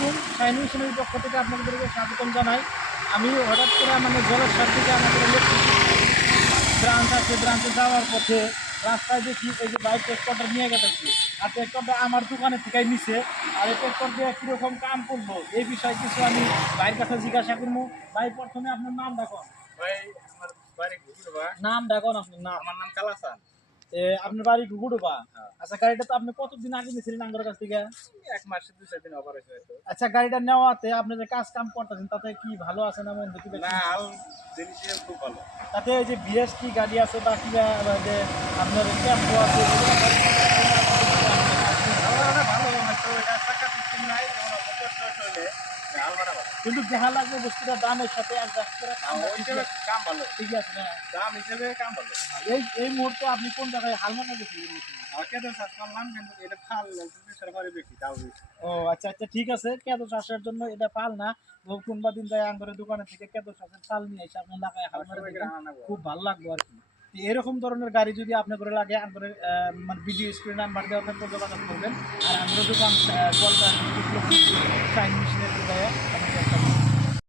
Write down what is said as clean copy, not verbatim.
আলাইকুম, শাইন মিশনের পক্ষ থেকে আপনাদেরকে স্বাগতম জানাই। আমি হঠাৎ করে মানে জলেশ্বর থেকে আমাদের ব্রাঞ্চ আছে, ব্রাঞ্চে যাওয়ার পথে রাস্তায় দেখি এই যে বাইক ট্রাক্টরটা নিয়ে গেতেছি। আর ট্রাক্টরটা আমার দোকানের থেকে নিছে। আর এই ট্রাক্টর দিয়ে কীরকম কাম করবো এই বিষয়ে কিছু আমি ভাইয়ের কাছে জিজ্ঞাসা করবো। ভাই, প্রথমে আপনার নাম ডাকুন। ভাই আমার বাড়ি ঘুরবা। নাম ডাকুন আপনার নাম। আমার নাম কালাসান। আপনার বাড়ি ঘুঘুডুবা? হ্যাঁ। আচ্ছা, গাড়িটা তো আপনি কতদিন আগে নিয়েছিলেন আমার কাছ থেকে? এক মাসে 2-4 দিন অপার হয়েছে হয়তো। আচ্ছা, গাড়িটা নেওয়াতে আপনি যে কাজ কাম করতেছেন তাতে কি ভালো আছে না মন্দ? কি না, হাল জিনিসটা খুব ভালো। তাতে ওই যে বিএসটি গাড়ি আছে বা কিবা যে আপনার টেম্পো আছে, আলমারাটা ভালো হয়তো, এটা চাকা সিস্টেম নাই, যেমন অপার হইলে আলমারা ভালো। কিন্তু দেখা লাগবে বস্তুটা দামের সাথে অ্যাডজাস্ট করে ওই হিসেবে কাম ভালো, ঠিক আছে না? দাম হিসেবে কাম ভালো। এই মুহূর্তে আপনি কোন জায়গায় হালমাটা গেছিলেন? আমাকে তো সার্চ করলাম, কিন্তু এটা ফাল সরকারি বেশি দাম বেশি। ও আচ্ছা আচ্ছা, ঠিক আছে। কেঁদো চাষের জন্য এটা পাল না, কোনবা দিন যায় আঙ্গরের দোকানের থেকে কেঁদো চাষের পাল নিয়ে এসে আপনি লাগায় হালমারে দিবেন, খুব ভালো লাগবে আর কি। তো এরকম ধরনের গাড়ি যদি আপনার করে লাগে, আঙ্গরের মানে ভিডিও স্ক্রিন নাম্বার দেওয়া থাকলে যোগাযোগ করবেন। আর আঙ্গরের দোকান জলপাই শাইন মেশিনের